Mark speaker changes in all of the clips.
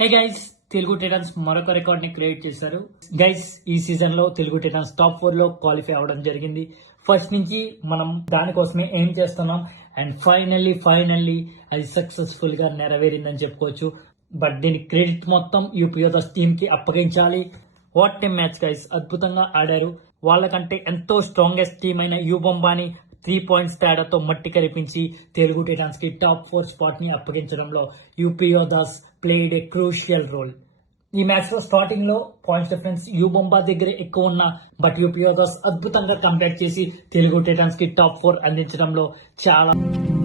Speaker 1: Hey guys Telugu Titans మరొక రికార్డ్ని create చేశారు. Guys ఈ సీజన్లో తెలుగు టైటన్స్ టాప్ ఫోర్లో క్వాలిఫై అవడం జరిగింది. ఫస్ట్ నుంచి మనం దానికోసమే ఏం చేస్తున్నాం? అండ్ ఫైనల్లీ ఫైనల్లీ అది సక్సెస్ఫుల్గా నెరవేరిందని చెప్పుకోవచ్చు. బట్ దీని క్రెడిట్ మొత్తం యూపీఓదస్ టీమ్కి అప్పగించాలి. వాట్ టీమ్ మ్యాచ్ గైస్ అద్భుతంగా ఆడారు. వాళ్ళకంటే ఎంతో స్ట్రాంగెస్ట్ టీం అయిన యూబొంబాని త్రీ పాయింట్స్ తేడాతో మట్టి కనిపించి తెలుగు టైటాన్స్కి టాప్ ఫోర్ స్పాట్ని అప్పగించడంలో యూపీఓ Das played a crucial role. ఈ మ్యాచ్లో స్టార్టింగ్లో పాయింట్స్ డిఫరెన్స్ యూ బొంబా దగ్గర ఎక్కువ ఉన్న బట్ యూపీఓ దాస్ అద్భుతంగా కంపేర్ చేసి తెలుగు టైటాన్స్కి టాప్ ఫోర్ అందించడంలో చాలా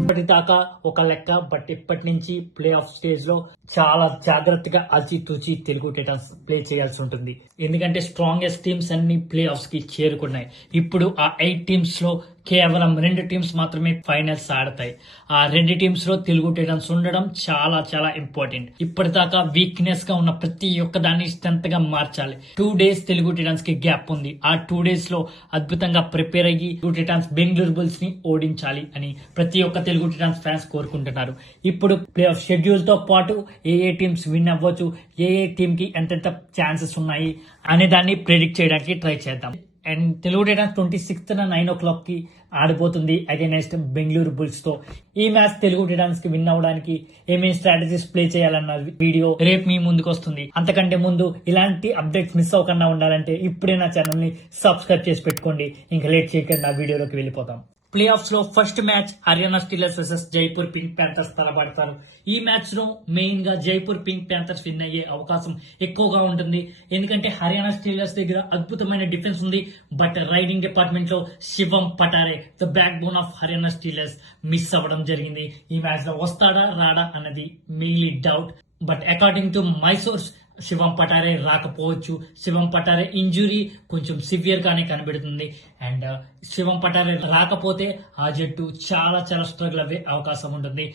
Speaker 1: ఇప్పటిదాకా ఒక లెక్క బట్ ఇప్పటి నుంచి ప్లే ఆఫ్ స్టేజ్లో చాలా జాగ్రత్తగా ఆచితూచి తెలుగు టైటన్స్ ప్లే చేయాల్సి ఉంటుంది. ఎందుకంటే స్ట్రాంగెస్ట్ టీమ్స్ అన్ని ప్లే ఆఫ్స్కి చేరుకున్నాయి. ఇప్పుడు ఆ ఎయిట్ టీమ్స్లో కేవలం రెండు టీమ్స్ మాత్రమే ఫైనల్స్ ఆడతాయి. ఆ రెండు టీమ్స్లో తెలుగు టైటన్స్ ఉండడం చాలా చాలా ఇంపార్టెంట్ ఇప్పటిదాకా వీక్నెస్గా ఉన్న ప్రతి ఒక్క దాన్ని స్ట్రెంత్గా మార్చాలి. టూ డేస్ తెలుగు టైటన్స్కి గ్యాప్ ఉంది. ఆ టూ డేస్లో అద్భుతంగా ప్రిపేర్ అయ్యి తెలుగు టైటన్స్ బెంగళూరు బుల్స్ని ఓడించాలి అని ప్రతి ఒక్క తెలుగు టైటన్స్ ఫ్యాన్స్ కోరుకుంటున్నారు. ఇప్పుడు ప్లే ఆఫ్ షెడ్యూల్తో పాటు ఏ ఏ టీమ్స్ విన్ అవ్వచ్చు ఏ ఏ టీమ్కి ఎంతెంత ఛాన్సెస్ ఉన్నాయి అనే దాన్ని ప్రెడిక్ట్ చేయడానికి ట్రై చేద్దాం. And Telugu data twenty sixth nine ఓ క్లాక్కి ఆడిపోతుంది అగైనెస్ట్ బెంగళూరు బుల్స్తో. ఈ మ్యాచ్ తెలుగు టైటన్స్కి విన్ అవ్వడానికి ఏమేమి స్ట్రాటజీస్ ప్లే చేయాలన్న వీడియో రేపు మీ ముందుకు వస్తుంది. అంతకంటే ముందు ఇలాంటి అప్డేట్స్ మిస్ అవ్వకుండా ఉండాలంటే ఇప్పుడే నా ఛానల్ని సబ్స్క్రైబ్ చేసి పెట్టుకోండి. ఇంకా లేట్ చేయకుండా వీడియోలోకి వెళ్ళిపోతాం. Play ఆఫ్స్లో first match Haryana Steelers versus Jaipur Pink Panthers తలపడతారు. ఈ మ్యాచ్లో మెయిన్గా జైపూర్ పింక్ ప్యాంథర్స్ విన్ అయ్యే అవకాశం ఎక్కువగా ఉంటుంది. ఎందుకంటే హర్యానా స్టీలర్స్ దగ్గర అద్భుతమైన డిఫెన్స్ ఉంది. బట్ రైడింగ్ డిపార్ట్మెంట్లో Shivam Patare the backbone of Haryana Steelers miss అవ్వడం జరిగింది. ఈ మ్యాచ్లో వస్తాడా రాడా అన్నది mainly doubt but according to my source Shivam Patare రాకపోవచ్చు శివం పటారే ఇంజురీ కొంచెం సివియర్ గానే కనబడుతుంది అండ్ uh, శివం పటారే రాకపోతే ఆ జట్టు చాలా చాలా స్ట్రగుల్ అవ్వే అవకాశం ఉంటుంది.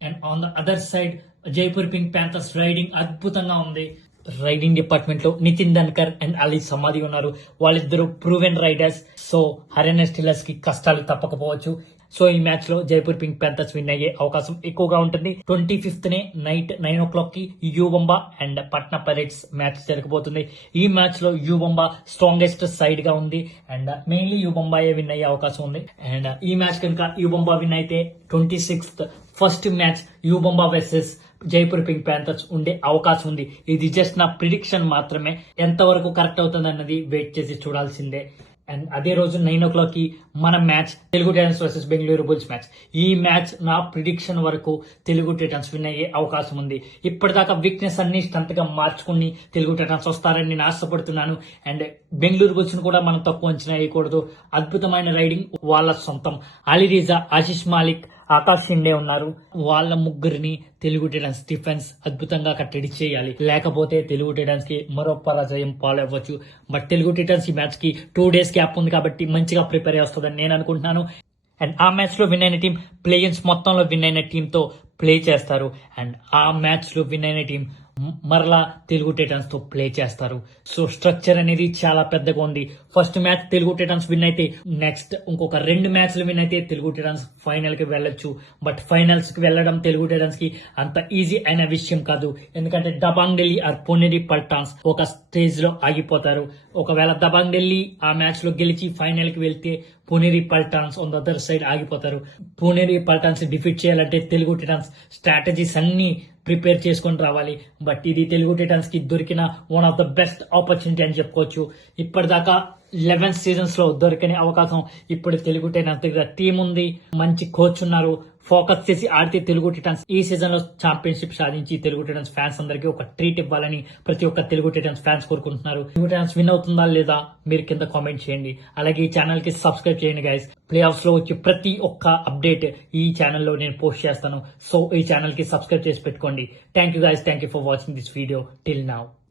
Speaker 1: And on the other side Jaipur Pink Panthers riding అద్భుతంగా ఉంది. రైడింగ్ డిపార్ట్మెంట్లో నితిన్ దన్కర్ అండ్ అలీ సమాధి ఉన్నారు. వాళ్ళిద్దరూ ప్రూవెన్ రైడర్స్ సో హర్యానా స్టిల్లర్స్కి కష్టాలు తప్పకపోవచ్చు. సో ఈ మ్యాచ్లో జైపూర్ పింక్ ప్యాంథర్స్ విన్ అయ్యే అవకాశం ఎక్కువగా ఉంటుంది. ట్వంటీ ఫిఫ్త్ నే నైట్ నైన్ ఓ క్లాక్కి యూబంబా అండ్ పట్నా పైరేట్స్ మ్యాచ్ జరగబోతుంది. ఈ మ్యాచ్లో యూబంబా స్ట్రాంగెస్ట్ సైడ్గా ఉంది అండ్ మెయిన్లీ యూబంబాయే విన్ అయ్యే అవకాశం ఉంది. అండ్ ఈ మ్యాచ్ కనుక యూబంబా విన్ అయితే twenty sixth first match యూబంబా versus Jaipur Pink Panthers ఉండే అవకాశం ఉంది. ఇది జస్ట్ నా ప్రిడిక్షన్ మాత్రమే. ఎంతవరకు కరెక్ట్ అవుతుంది అన్నది వెయిట్ చేసి చూడాల్సిందే. అండ్ అదే రోజు నైన్ ఓ క్లాక్కి మన match Telugu titans versus Bengaluru bulls match ఈ మ్యాచ్ నా ప్రిడిక్షన్ వరకు తెలుగు టైటన్స్ విన్ అయ్యే అవకాశం ఉంది. ఇప్పటిదాకా వీక్నెస్ అన్ని స్ట్రెంత్గా మార్చుకుని తెలుగు టైటన్స్ వస్తారని నేను ఆశపడుతున్నాను. అండ్ బెంగళూరు బుల్స్ను కూడా మనం తక్కువ అంచనా వేయకూడదు. అద్భుతమైన రైడింగ్ వాళ్ళ సొంతం. అలీరిజా ఆశిష్ మాలిక్ ఆకాష్ షిండే ఉన్నారు. వాళ్ళ ముగ్గురిని తెలుగు టైటన్స్ డిఫెన్స్ అద్భుతంగా కట్టడి చేయాలి. లేకపోతే తెలుగు టైటన్స్కి మరో పరాజయం పాలవ్వచ్చు. బట్ తెలుగు టైటన్స్ ఈ మ్యాచ్కి టూ డేస్ గ్యాప్ ఉంది కాబట్టి మంచిగా ప్రిపేర్ చేస్తుందని నేను అనుకుంటున్నాను. అండ్ ఆ మ్యాచ్లో విన్ అయిన టీం ప్లేయర్స్ మొత్తంలో విన్ అయిన టీంతో ప్లే చేస్తారు. అండ్ ఆ మ్యాచ్లో విన్ అయిన టీం మరలా తెలుగు టైటన్స్తో ప్లే చేస్తారు. సో స్ట్రక్చర్ అనేది చాలా పెద్దగా ఉంది. First match Telugu titans win అయితే నెక్స్ట్ ఇంకొక రెండు మ్యాచ్లు విన్ అయితే తెలుగు టైటన్స్ ఫైనల్కి వెళ్ళొచ్చు. బట్ ఫైనల్స్కి వెళ్ళడం తెలుగు టైటన్స్కి అంత ఈజీ అయిన విషయం కాదు. ఎందుకంటే దబాంగ్ ఢిల్లీ ఆర్ పునేరి పల్టాన్స్ ఒక స్టేజ్లో ఆగిపోతారు. ఒకవేళ దబాంగ్ ఢిల్లీ ఆ మ్యాచ్లో గెలిచి ఫైనల్కి వెళ్తే Puneri Paltans on the other side ఆగిపోతారు. Puneri Paltans defeat చేయాలంటే తెలుగు టిటాన్స్ స్ట్రాటజీస్ అన్ని ప్రిపేర్ చేసుకొని రావాలి. బట్ ఇది తెలుగు టైటన్స్కి దొరికిన one of the best opportunity అని చెప్పుకోవచ్చు. ఇప్పటిదాకా లెవెన్ సీజన్స్లో దొరకని అవకాశం ఇప్పుడు తెలుగు టైటన్స్ దగ్గర టీం ఉంది. మంచి కోచ్ ఉన్నారు. ఫోకస్ చేసి ఆడితే తెలుగు టైటన్స్ ఈ సీజన్లో ఛాంపియన్షిప్ సాధించి తెలుగు టైటన్స్ ఫ్యాన్స్ అందరికీ ఒక ట్రీట్ ఇవ్వాలని ప్రతి ఒక్క తెలుగు టైటన్స్ ఫ్యాన్స్ కోరుకుంటున్నారు. తెలుగు టైటన్స్ విన్ అవుతుందా లేదా మీరు కింద కామెంట్ చేయండి. అలాగే ఈ ఛానల్కి సబ్స్క్రైబ్ చేయండి గైస్ ప్లే ఆఫ్స్లో వచ్చి ప్రతి ఒక్క అప్డేట్ ఈ ఛానల్లో నేను పోస్ట్ చేస్తాను. సో ఈ ఛానల్కి సబ్స్క్రైబ్ చేసి పెట్టుకోండి. Thank you guys thank you for watching this video till now